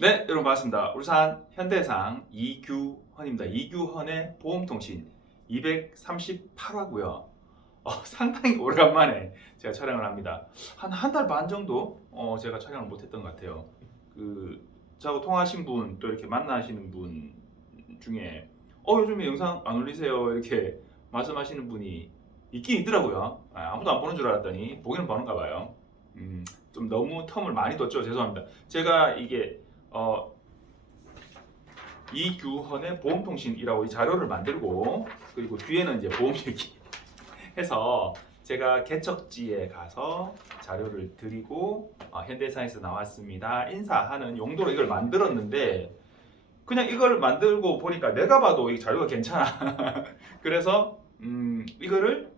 네, 여러분 반갑습니다. 울산 현대해상 이규헌입니다. 이규헌의 보험통신 238화고요. 상당히 오래간만에 제가 촬영을 합니다. 한 달 반 정도 제가 촬영을 못했던 것 같아요. 저하고 통화하신 분, 또 이렇게 만나시는 분 중에 요즘에 영상 안 올리세요 이렇게 말씀하시는 분이 있긴 있더라고요. 아무도 안 보는 줄 알았더니 보기는 보는가 봐요. 좀 너무 텀을 많이 뒀죠. 죄송합니다. 제가 이게 이규헌의 보험통신이라고 이 자료를 만들고, 그리고 뒤에는 이제 보험 얘기 해서 제가 개척지에 가서 자료를 드리고 현대해상에서 나왔습니다 인사하는 용도로 이걸 만들었는데, 그냥 이걸 만들고 보니까 내가 봐도 이 자료가 괜찮아. 그래서 이거를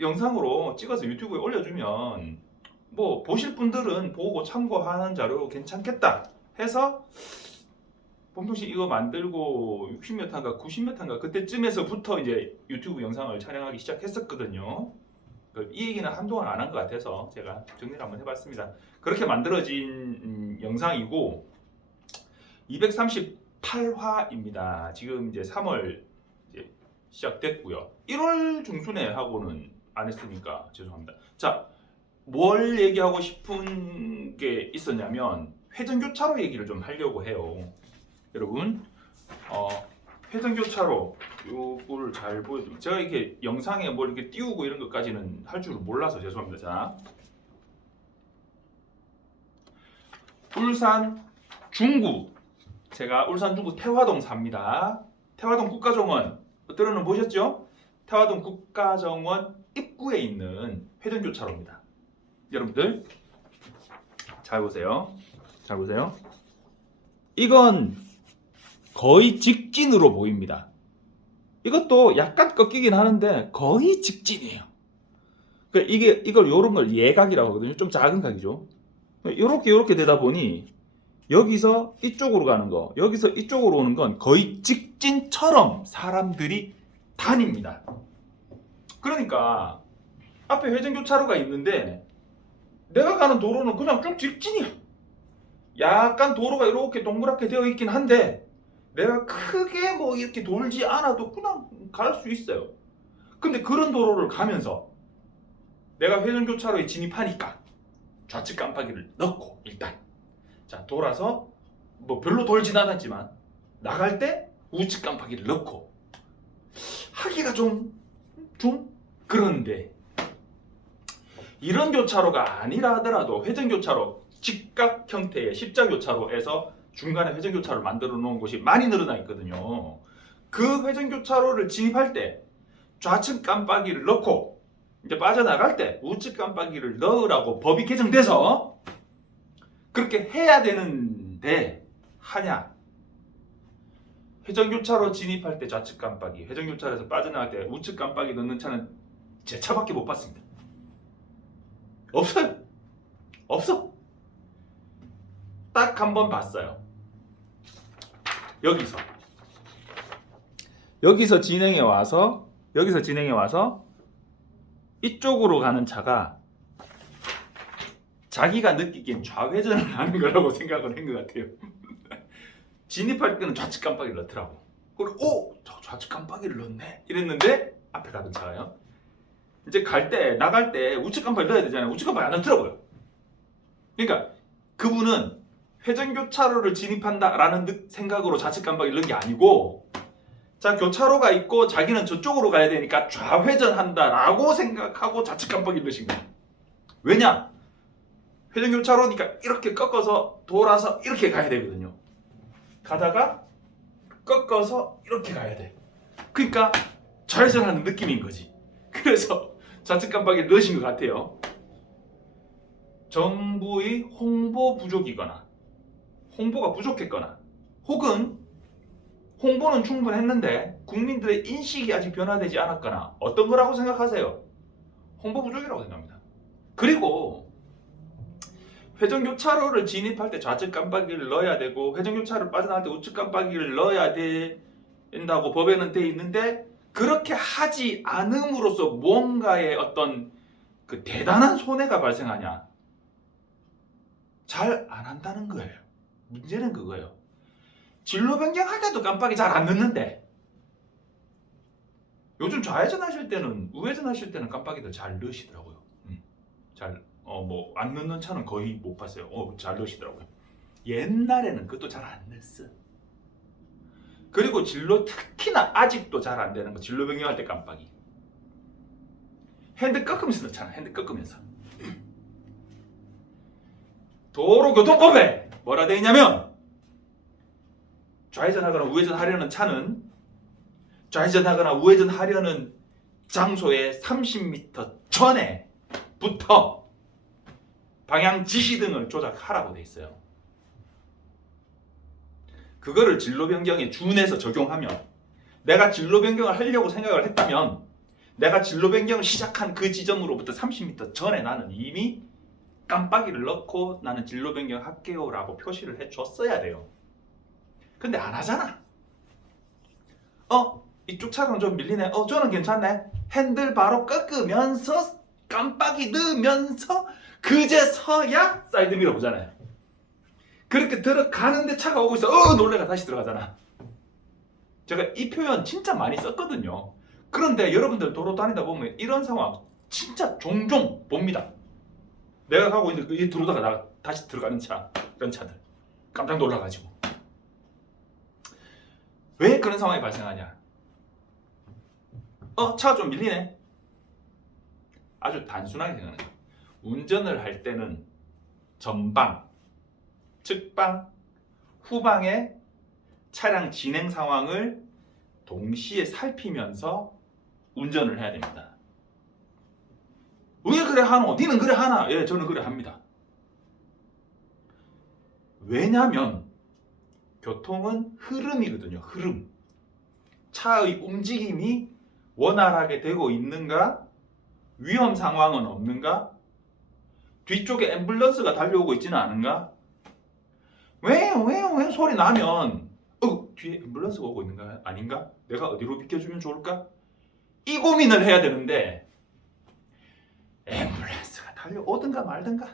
영상으로 찍어서 유튜브에 올려주면 뭐 보실 분들은 보고 참고하는 자료 괜찮겠다 해서 봄통신 이거 만들고 60몇 탄가 90몇 탄가 그때쯤에서부터 이제 유튜브 영상을 촬영하기 시작했었거든요. 이 얘기는 한동안 안 한 것 같아서 제가 정리를 한번 해봤습니다. 그렇게 만들어진 영상이고 238화입니다. 지금 이제 3월 이제 시작됐고요. 1월 중순에 하고는 안 했으니까 죄송합니다. 자, 뭘 얘기하고 싶은 게 있었냐면 회전교차로 얘기를 좀 하려고 해요. 여러분, 회전교차로 요거를 잘 보여드릴게요. 제가 이렇게 영상에 뭘 이렇게 띄우고 이런 것까지는 할 줄 몰라서 죄송합니다. 자, 울산 중구, 제가 울산 중구 태화동 삽니다. 태화동 국가정원 들어는 보셨죠? 태화동 국가정원 입구에 있는 회전교차로입니다. 여러분들 잘 보세요. 잘 보세요. 이건 거의 직진으로 보입니다. 이것도 약간 꺾이긴 하는데 거의 직진이에요. 이걸 요런 걸 예각이라고 하거든요. 좀 작은 각이죠. 요렇게 되다 보니 여기서 이쪽으로 가는 거, 여기서 이쪽으로 오는 건 거의 직진처럼 사람들이 다닙니다. 그러니까 앞에 회전교차로가 있는데 내가 가는 도로는 그냥 쭉 직진이야. 약간 도로가 이렇게 동그랗게 되어 있긴 한데 내가 크게 뭐 이렇게 돌지 않아도 그냥 갈 수 있어요. 근데 그런 도로를 가면서 내가 회전교차로에 진입하니까 좌측 깜빡이를 넣고 일단 자 돌아서 뭐 별로 돌진 않았지만 나갈 때 우측 깜빡이를 넣고 하기가 좀 그런데 이런 교차로가 아니라 하더라도 회전교차로 직각 형태의 십자교차로에서 중간에 회전교차로를 만들어 놓은 곳이 많이 늘어나 있거든요. 그 회전교차로를 진입할 때 좌측 깜빡이를 넣고 이제 빠져나갈 때 우측 깜빡이를 넣으라고 법이 개정돼서 그렇게 해야 되는데 하냐? 회전교차로 진입할 때 좌측 깜빡이, 회전교차로에서 빠져나갈 때 우측 깜빡이 넣는 차는 제 차밖에 못 봤습니다. 없어요. 없어. 딱 한 번 봤어요. 여기서 진행해 와서 이쪽으로 가는 차가 자기가 느끼기엔 좌회전을 하는 거라고 생각을 한 것 같아요. 진입할 때는 좌측 깜빡이를 넣더라고. 그리고 저 좌측 깜빡이를 넣네 이랬는데 앞에 가던 차가요. 이제 나갈 때 우측 깜빡이 넣어야 되잖아요. 우측 깜빡이 안 넣더라고요. 그러니까 그분은 회전교차로를 진입한다라는 생각으로 좌측 깜빡이를 넣은 게 아니고, 자 교차로가 있고 자기는 저쪽으로 가야 되니까 좌회전한다라고 생각하고 좌측 깜빡이를 넣으신 거예요. 왜냐? 회전교차로니까 이렇게 꺾어서 돌아서 이렇게 가야 되거든요. 가다가 꺾어서 이렇게 가야 돼. 그러니까 좌회전하는 느낌인 거지. 그래서 좌측 깜빡이를 넣으신 것 같아요. 정부의 홍보 부족이거나 홍보가 부족했거나, 혹은 홍보는 충분했는데 국민들의 인식이 아직 변화되지 않았거나, 어떤 거라고 생각하세요? 홍보 부족이라고 생각합니다. 그리고 회전교차로를 진입할 때 좌측 깜빡이를 넣어야 되고 회전교차로를 빠져나갈 때 우측 깜빡이를 넣어야 된다고 법에는 돼 있는데, 그렇게 하지 않음으로써 뭔가의 어떤 그 대단한 손해가 발생하냐? 잘 안 한다는 거예요. 문제는 그거예요. 진로 변경할 때도 깜빡이 잘 안 넣는데 요즘 좌회전 하실 때는 우회전 하실 때는 깜빡이들 잘 넣으시더라고요. 잘 뭐 안 넣는 차는 거의 못 봤어요. 잘 넣으시더라고요. 옛날에는 그것도 잘 안 넣었어. 그리고 진로 특히나 아직도 잘 안 되는 거 진로 변경할 때 깜빡이. 핸들 꺾으면서 넣잖아. 핸들 꺾으면서. 도로교통법에 뭐라 되어 있냐면 좌회전하거나 우회전하려는 차는 좌회전하거나 우회전하려는 장소의 30m 전에부터 방향 지시등을 조작하라고 돼 있어요. 그거를 진로 변경에 준해서 적용하면 내가 진로 변경을 하려고 생각을 했다면 내가 진로 변경을 시작한 그 지점으로부터 30m 전에 나는 이미 깜빡이를 넣고 나는 진로 변경 할게요 라고 표시를 해줬어야 돼요. 근데 안 하잖아. 이쪽 차로는 좀 밀리네. 저는 괜찮네. 핸들 바로 꺾으면서 깜빡이 넣으면서 그제서야 사이드미러 보잖아요. 그렇게 들어가는데 차가 오고 있어. 놀래가 다시 들어가잖아. 제가 이 표현 진짜 많이 썼거든요. 그런데 여러분들 도로 다니다 보면 이런 상황 진짜 종종 봅니다. 내가 가고 있는데 이 들어오다가 다시 들어가는 차, 이런 차들 깜짝 놀라가지고. 왜 그런 상황이 발생하냐? 차가 좀 밀리네. 아주 단순하게 생각하는 거예요. 운전을 할 때는 전방, 측방, 후방의 차량 진행 상황을 동시에 살피면서 운전을 해야 됩니다. 왜 그래 하노? 니는 그래 하나? 예, 저는 그래 합니다. 왜냐면 교통은 흐름이거든요. 흐름. 차의 움직임이 원활하게 되고 있는가? 위험 상황은 없는가? 뒤쪽에 앰뷸런스가 달려오고 있지는 않은가? 왜 소리 나면 뒤에 앰뷸런스가 오고 있는가? 아닌가? 내가 어디로 비켜주면 좋을까? 이 고민을 해야 되는데 앰뷸런스가 달려오든가 말든가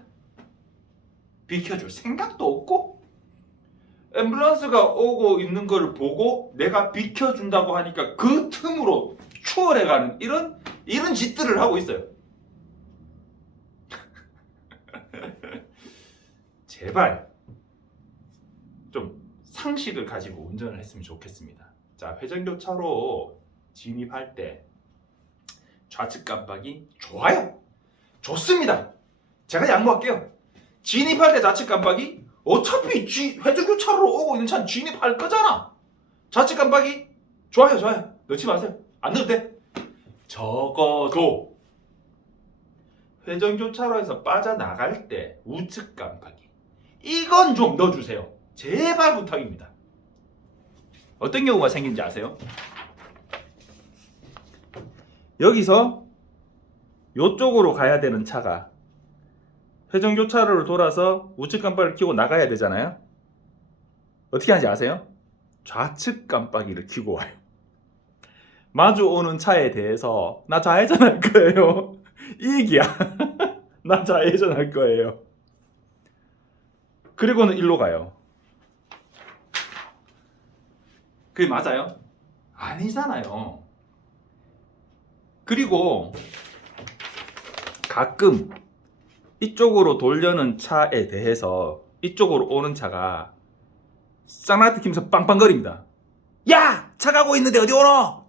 비켜줄 생각도 없고 앰뷸런스가 오고 있는 걸 보고 내가 비켜준다고 하니까 그 틈으로 추월해가는 이런 짓들을 하고 있어요. 제발 좀 상식을 가지고 운전을 했으면 좋겠습니다. 자, 회전교차로 진입할 때 좌측 깜빡이 좋아요. 좋습니다. 제가 양보할게요. 진입할 때 좌측 깜빡이 어차피 회전교차로로 오고 있는 차는 진입할 거잖아. 좌측 깜빡이 좋아요. 넣지 마세요. 안 넣어도 돼. 적어도 회전교차로에서 빠져나갈 때 우측 깜빡이 이건 좀 넣어주세요. 제발 부탁입니다. 어떤 경우가 생긴지 아세요? 여기서 이쪽으로 가야 되는 차가 회전교차로를 돌아서 우측 깜빡이를 켜고 나가야 되잖아요. 어떻게 하는지 아세요? 좌측 깜빡이를 켜고 와요. 마주 오는 차에 대해서 나 좌회전할 거예요. 이 얘기야. 나 좌회전할 거예요. 그리고는 일로 가요. 그게 맞아요? 아니잖아요. 그리고 가끔 이쪽으로 돌려는 차에 대해서 이쪽으로 오는 차가 쌍라이트 키면서 빵빵거립니다. 야! 차 가고 있는데 어디 오노?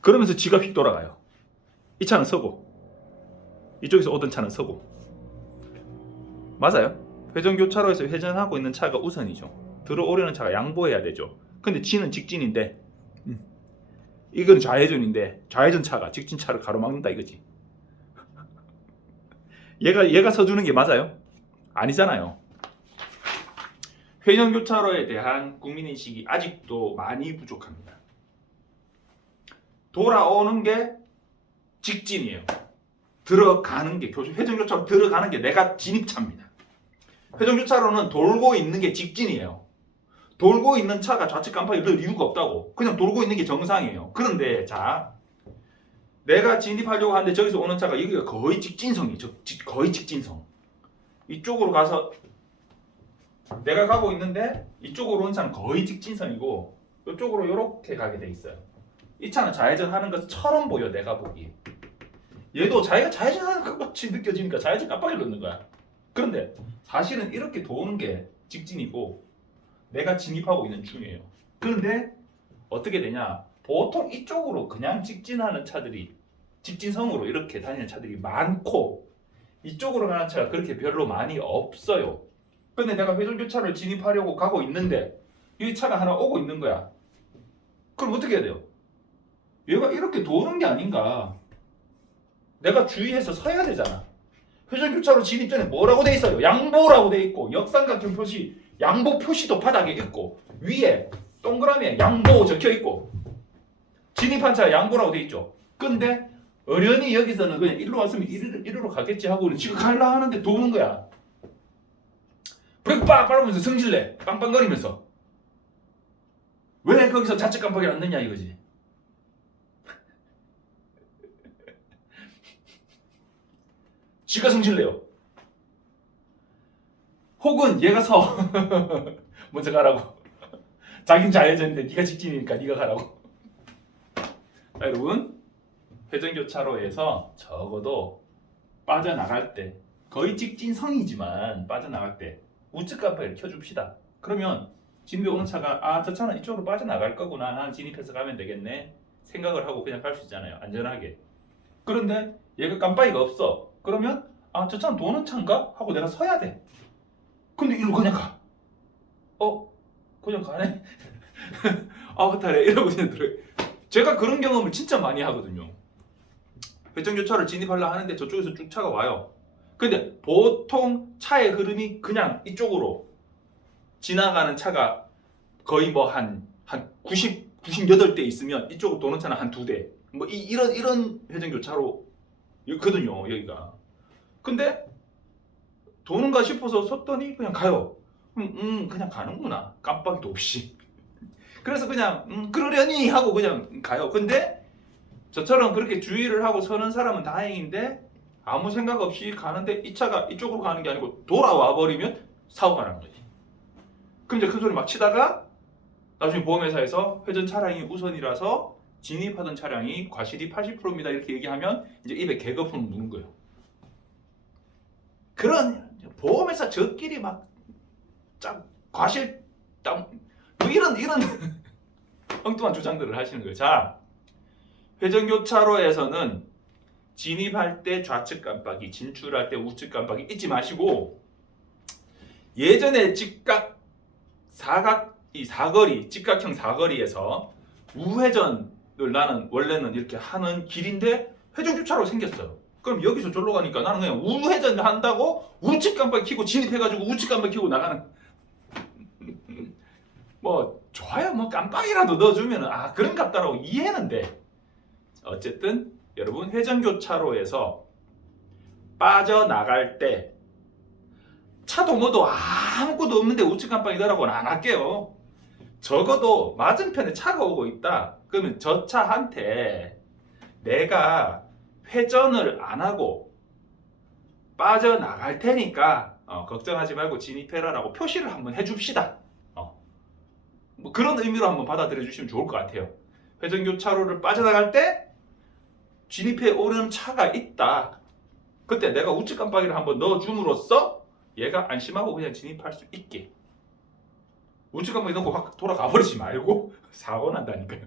그러면서 지가 휙 돌아가요. 이 차는 서고 이쪽에서 오던 차는 서고. 맞아요. 회전교차로에서 회전하고 있는 차가 우선이죠. 들어오려는 차가 양보해야 되죠. 근데 지는 직진인데 이건 좌회전인데 좌회전 차가 직진 차를 가로막는다 이거지. 얘가 서주는 게 맞아요? 아니잖아요. 회전교차로에 대한 국민인식이 아직도 많이 부족합니다. 돌아오는 게 직진이에요. 들어가는 게 회전교차로 들어가는 게 내가 진입차입니다. 회전교차로는 돌고 있는 게 직진이에요. 돌고 있는 차가 좌측 깜빡이를 넣을 이유가 없다고. 그냥 돌고 있는 게 정상이에요. 그런데 자, 내가 진입하려고 하는데 저기서 오는 차가 여기가 거의 직진성이죠. 거의 직진성. 이쪽으로 가서 내가 가고 있는데 이쪽으로 오는 차는 거의 직진선이고 이쪽으로 이렇게 가게 돼 있어요. 이 차는 좌회전하는 것처럼 보여 내가 보기에. 얘도 자기가 좌회전하는 것 같이 느껴지니까 좌회전 깜빡이 넣는 거야. 그런데 사실은 이렇게 도는 게 직진이고 내가 진입하고 있는 중이에요. 그런데 어떻게 되냐? 보통 이쪽으로 그냥 직진하는 차들이 직진성으로 이렇게 다니는 차들이 많고 이쪽으로 가는 차가 그렇게 별로 많이 없어요. 근데 내가 회전교차를 진입하려고 가고 있는데 이 차가 하나 오고 있는 거야. 그럼 어떻게 해야 돼요? 얘가 이렇게 도는 게 아닌가? 내가 주의해서 서야 되잖아. 회전교차로 진입 전에 뭐라고 돼 있어요? 양보라고 돼 있고 역삼각형 표시, 양보 표시도 바닥에 있고 위에 동그라미에 양보 적혀 있고 진입한 차 양보라고 돼 있죠. 근데 어련히 여기서는 그냥 일로 왔으면 이리로 가겠지 하고 지금 갈라 하는데 도는 거야. 브레이크 빡 밟으면서 승질내 빵빵거리면서 왜 거기서 좌측 깜빡이를 안 넣냐 이거지. 지가 승질내요. 혹은 얘가 서 먼저 가라고. 자긴 좌회전인데 네가 직진이니까 네가 가라고. 자, 여러분 회전교차로에서 적어도 빠져나갈 때 거의 직진성이지만 빠져나갈 때 우측 깜빡이를 켜줍시다. 그러면 진입에 오는 차가 아 저 차는 이쪽으로 빠져나갈 거구나 진입해서 가면 되겠네 생각을 하고 그냥 갈 수 있잖아요. 안전하게. 그런데 얘가 깜빡이가 없어. 그러면 아 저 차는 도는 차인가? 하고 내가 서야 돼. 근데 이리로 그냥 가. 그냥 가네. 아무탈해 이러고 그냥 들어. 제가 그런 경험을 진짜 많이 하거든요. 회전교차를 진입하려 하는데 저쪽에서 쭉 차가 와요. 근데 보통 차의 흐름이 그냥 이쪽으로 지나가는 차가 거의 뭐 한 98대 있으면 이쪽으로 도는 차는 한 2대. 뭐 이런 회전교차로거든요, 여기가. 근데 도는가 싶어서 섰더니 그냥 가요. 그냥 가는구나. 깜빡이도 없이. 그래서 그냥 그러려니 하고 그냥 가요. 근데 저처럼 그렇게 주의를 하고 서는 사람은 다행인데 아무 생각 없이 가는데 이 차가 이쪽으로 가는 게 아니고 돌아와 버리면 사고가 나는 거지. 그럼 이제 큰 소리 막 치다가 나중에 보험회사에서 회전 차량이 우선이라서 진입하던 차량이 과실이 80%입니다 이렇게 얘기하면 이제 입에 개거품을 무는 거예요. 그런 보험회사 저끼리 막 과실 뭐 이런 엉뚱한 주장들을 하시는 거예요. 자, 회전교차로에서는 진입할 때 좌측 깜빡이, 진출할 때 우측 깜빡이 잊지 마시고 예전에 직각형 사거리에서 우회전을 나는 원래는 이렇게 하는 길인데 회전교차로 생겼어요. 그럼 여기서 절로 가니까 나는 그냥 우회전 한다고 우측 깜빡이 켜고 진입해가지고 우측 깜빡이 켜고 나가는 뭐 좋아요. 뭐 깜빡이라도 넣어주면 그런 값다라고 이해는 돼. 어쨌든 여러분 회전교차로에서 빠져나갈 때 차도 뭐도 아무것도 없는데 우측 깜빡이 넣으라고는 안 할게요. 적어도 맞은편에 차가 오고 있다. 그러면 저 차한테 내가 회전을 안 하고 빠져나갈 테니까 걱정하지 말고 진입해라라고 표시를 한번 해줍시다. 뭐 그런 의미로 한번 받아들여 주시면 좋을 것 같아요. 회전교차로를 빠져나갈 때 진입해 오는 차가 있다. 그때 내가 우측 깜빡이를 한번 넣어줌으로써 얘가 안심하고 그냥 진입할 수 있게. 우측 깜빡이 넣고 확 돌아가 버리지 말고 사고 난다니까요.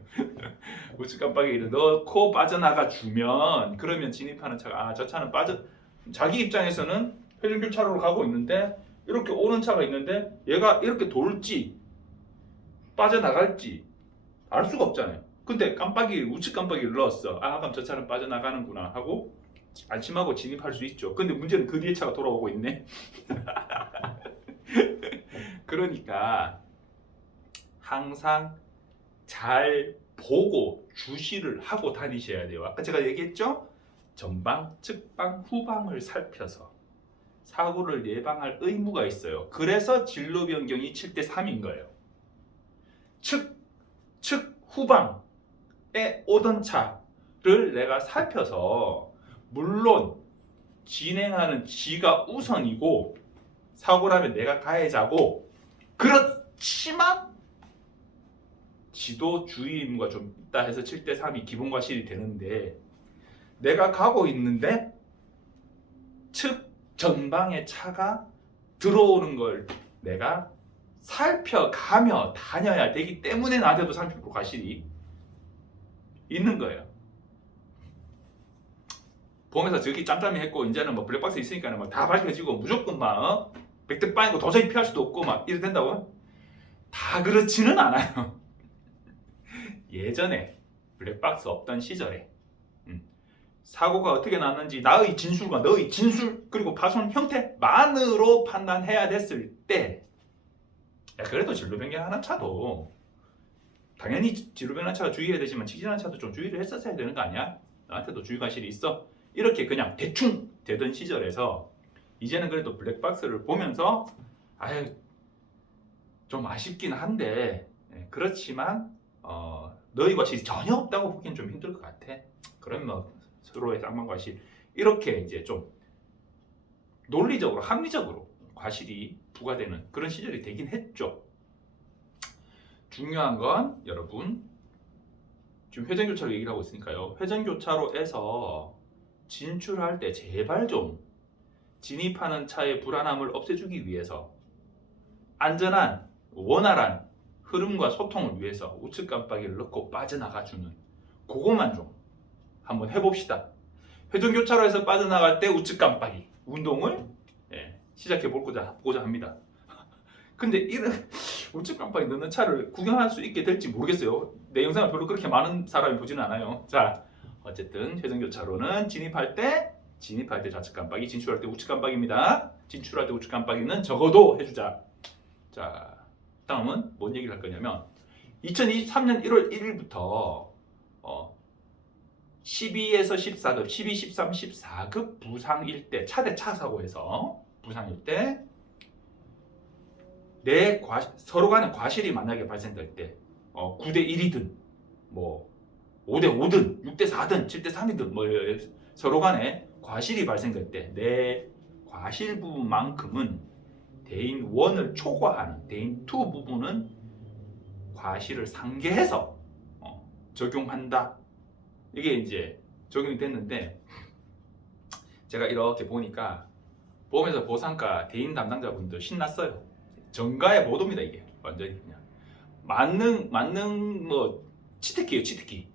우측 깜빡이를 넣고 빠져나가 주면 그러면 진입하는 차가 저 차는 자기 입장에서는 회전교차로로 가고 있는데 이렇게 오는 차가 있는데 얘가 이렇게 돌지 빠져나갈지 알 수가 없잖아요. 근데 우측 깜빡이를 넣었어. 그럼 저 차는 빠져나가는구나 하고 안심하고 진입할 수 있죠. 근데 문제는 그 뒤에 차가 돌아오고 있네. 그러니까 항상 잘 보고 주시를 하고 다니셔야 돼요. 아까 제가 얘기했죠? 전방, 측방, 후방을 살펴서 사고를 예방할 의무가 있어요. 그래서 진로 변경이 7대3인 거예요. 측 후방에 오던 차를 내가 살펴서 물론 진행하는 지가 우선이고 사고 나면 내가 가해자고 그렇지만 지도 주의무가 좀 있다 해서 7대3이 기본 과실이 되는데 내가 가고 있는데 측 전방에 차가 들어오는 걸 내가 살펴가며 다녀야 되기 때문에 나한테도 30% 과실이 있는 거예요. 보면서 저기 짬짬이 했고 이제는 뭐 블랙박스 있으니까 뭐 다 밝혀지고 무조건 막 백득반이고 도저히 피할 수도 없고 막 이래 된다고? 다 그렇지는 않아요. 예전에 블랙박스 없던 시절에 사고가 어떻게 났는지 나의 진술과 너의 진술 그리고 파손 형태만으로 판단해야 됐을 때 그래도 진로 변경하는 차도 당연히 진로 변경하는 차가 주의해야 되지만 직진하는 차도 좀 주의를 했었어야 되는 거 아니야? 나한테도 주의 과실이 있어. 이렇게 그냥 대충 되던 시절에서 이제는 그래도 블랙박스를 보면서 아유 좀 아쉽긴 한데 그렇지만 너희 과실이 전혀 없다고 보기엔 좀 힘들 것 같아. 그러면 뭐 서로의 쌍방 과실 이렇게 이제 좀 논리적으로 합리적으로 과실이 부과되는 그런 시절이 되긴 했죠. 중요한 건 여러분 지금 회전교차로 얘기를 하고 있으니까요. 회전교차로에서 진출할 때 제발 좀 진입하는 차의 불안함을 없애주기 위해서 안전한 원활한 흐름과 소통을 위해서 우측 깜빡이를 넣고 빠져나가주는 그것만 좀 한번 해봅시다. 회전교차로에서 빠져나갈 때 우측 깜빡이 운동을 시작해 보고자 합니다. 근데 이런 우측 깜빡이 넣는 차를 구경할 수 있게 될지 모르겠어요. 내 영상을 별로 그렇게 많은 사람이 보지는 않아요. 자, 어쨌든 회전교차로는 진입할 때 좌측 깜빡이, 진출할 때 우측 깜빡이입니다. 진출할 때 우측 깜빡이는 적어도 해주자. 자, 다음은 뭔 얘기를 할 거냐면 2023년 1월 1일부터 12에서 14급, 12, 13, 14급 부상일 때 차 대 차 사고에서 부상일 때 서로 간의 과실이 만약에 발생될 때 9대 1이든 뭐 5대 5든 6대 4든 7대 3이든 뭐 서로 간에 과실이 발생될 때 내 과실 부분만큼은 대인 1을 초과하는 대인 2 부분은 과실을 상계해서 적용한다. 이게 이제 적용이 됐는데 제가 이렇게 보니까 보험에서 보상가 대인 담당자분들 신났어요. 정가에 못 옵니다. 이게 완전히 그냥 만능 뭐 치트키예요. 치트키.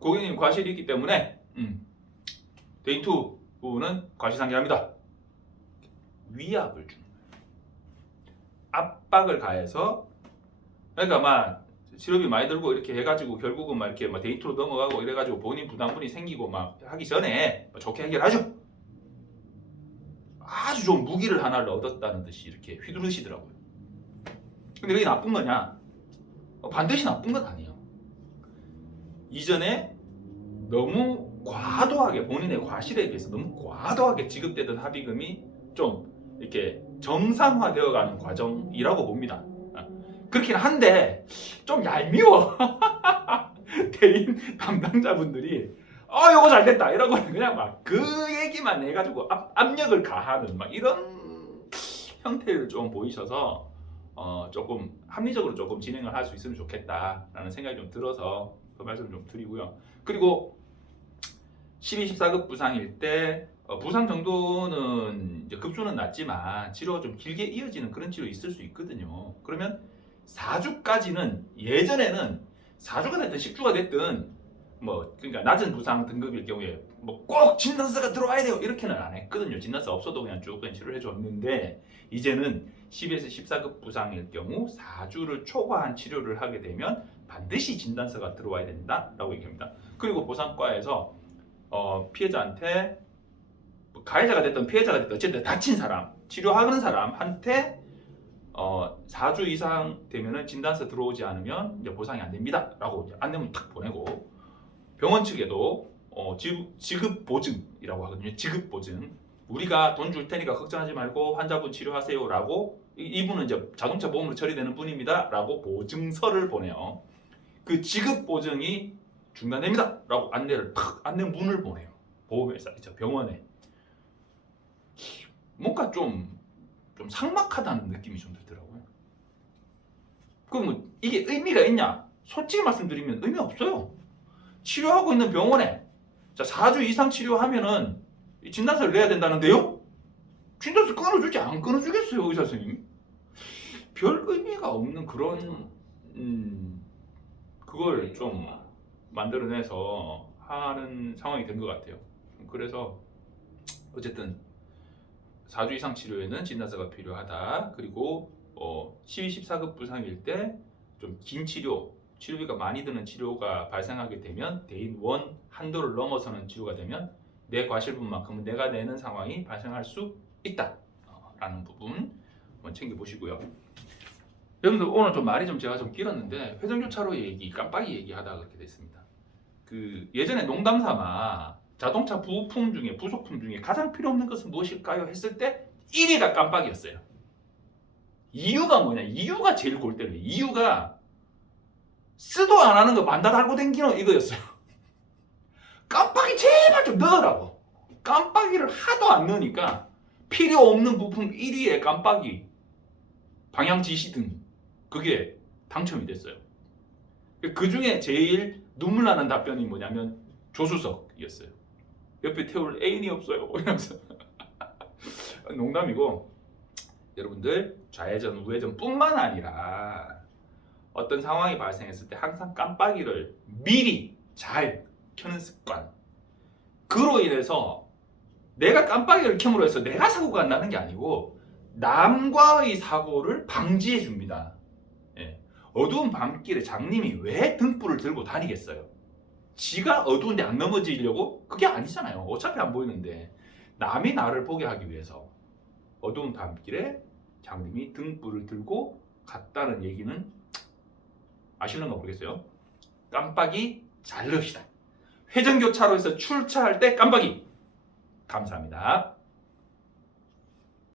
고객님 과실이 있기 때문에 대인 2 부분은 과실상계합니다. 위압을 주는 거예요. 압박을 가해서 그러니까 막 치료비 많이 들고 이렇게 해가지고 결국은 막 이렇게 막 대인 2로 넘어가고 이래가지고 본인 부담분이 생기고 막 하기 전에 좋게 해결하죠. 아주 좋은 무기를 하나를 얻었다는 듯이 이렇게 휘두르시더라고요. 근데 그게 나쁜 거냐? 반드시 나쁜 건 아니에요. 이전에 너무 과도하게 본인의 과실에 비해서 너무 과도하게 지급되던 합의금이 좀 이렇게 정상화되어가는 과정이라고 봅니다. 그렇긴 한데 좀 얄미워. 대인 담당자분들이 요거 잘 됐다 이러고 그냥 막 그 얘기만 해가지고 압력을 가하는 막 이런 형태를 좀 보이셔서 조금 합리적으로 조금 진행을 할 수 있으면 좋겠다라는 생각이 좀 들어서 그 말씀 좀 드리고요. 그리고 12, 14급 부상일 때 부상 정도는 이제 급수는 낮지만 치료가 좀 길게 이어지는 그런 치료 있을 수 있거든요. 그러면 4주까지는 예전에는 4주가 됐든 10주가 됐든 뭐 그러니까 낮은 부상 등급일 경우에 뭐 꼭 진단서가 들어와야 돼요 이렇게는 안 했거든요. 진단서 없어도 그냥 쭉 그냥 치료를 해줬는데 이제는 10에서 14급 부상일 경우 4주를 초과한 치료를 하게 되면 반드시 진단서가 들어와야 된다라고 얘기합니다. 그리고 보상과에서 피해자한테 가해자가 됐든 피해자가 됐든 어쨌든 다친 사람 치료하는 사람한테 4주 이상 되면은 진단서 들어오지 않으면 이제 보상이 안 됩니다 라고 이제 안내문 탁 보내고 병원 측에도 지급 보증이라고 하거든요. 지급 보증. 우리가 돈 줄 테니까 걱정하지 말고 환자분 치료하세요 라고 이분은 이제 자동차 보험으로 처리되는 분입니다 라고 보증서를 보내요. 그 지급 보증이 중단됩니다 라고 안내문을 보내요. 보험회사, 병원에. 뭔가 좀 좀 삭막하다는 느낌이 좀 들더라고요. 그럼 이게 의미가 있냐? 솔직히 말씀드리면 의미 없어요. 치료하고 있는 병원에 자 4주 이상 치료하면은 진단서를 내야 된다는데요? 진단서 끊어줄지 안 끊어주겠어요, 의사 선생님? 별 의미가 없는 그런 그걸 좀 만들어내서 하는 상황이 된 것 같아요. 그래서 어쨌든 4주 이상 치료에는 진단서가 필요하다. 그리고 12, 14급 부상일 때 좀 긴 치료비가 많이 드는 치료가 발생하게 되면 대인 1 한도를 넘어서는 치료가 되면 내 과실분만큼은 내가 내는 상황이 발생할 수 있다 라는 부분 한번 챙겨보시고요. 여러분들 오늘 좀 말이 좀 제가 좀 길었는데 회전교차로 얘기, 깜빡이 얘기하다가 그렇게 됐습니다. 그 예전에 농담삼아 자동차 부품 중에 부속품 중에 가장 필요 없는 것은 무엇일까요? 했을 때 1위가 깜빡이였어요. 이유가 뭐냐? 이유가 제일 골 때려요. 이유가 쓰도 안 하는 거 만다 달고 댕기는 이거였어요. 깜빡이 제발 좀 넣으라고. 깜빡이를 하도 안 넣으니까 필요 없는 부품 1위에 깜빡이, 방향 지시등 그게 당첨이 됐어요. 그 중에 제일 눈물 나는 답변이 뭐냐면 조수석이었어요. 옆에 태울 애인이 없어요. 이러면서 농담이고 여러분들 좌회전, 우회전 뿐만 아니라 어떤 상황이 발생했을 때 항상 깜빡이를 미리 잘 켜는 습관. 그로 인해서 내가 깜빡이를 켬으로 해서 내가 사고가 나는 게 아니고 남과의 사고를 방지해 줍니다. 예. 어두운 밤길에 장님이 왜 등불을 들고 다니겠어요? 지가 어두운데 안 넘어지려고? 그게 아니잖아요. 어차피 안 보이는데 남이 나를 보게 하기 위해서 어두운 밤길에 장님이 등불을 들고 갔다는 얘기는 아시는가 모르겠어요. 깜빡이 잘 넣읍시다. 회전교차로에서 출차할 때 깜빡이. 감사합니다.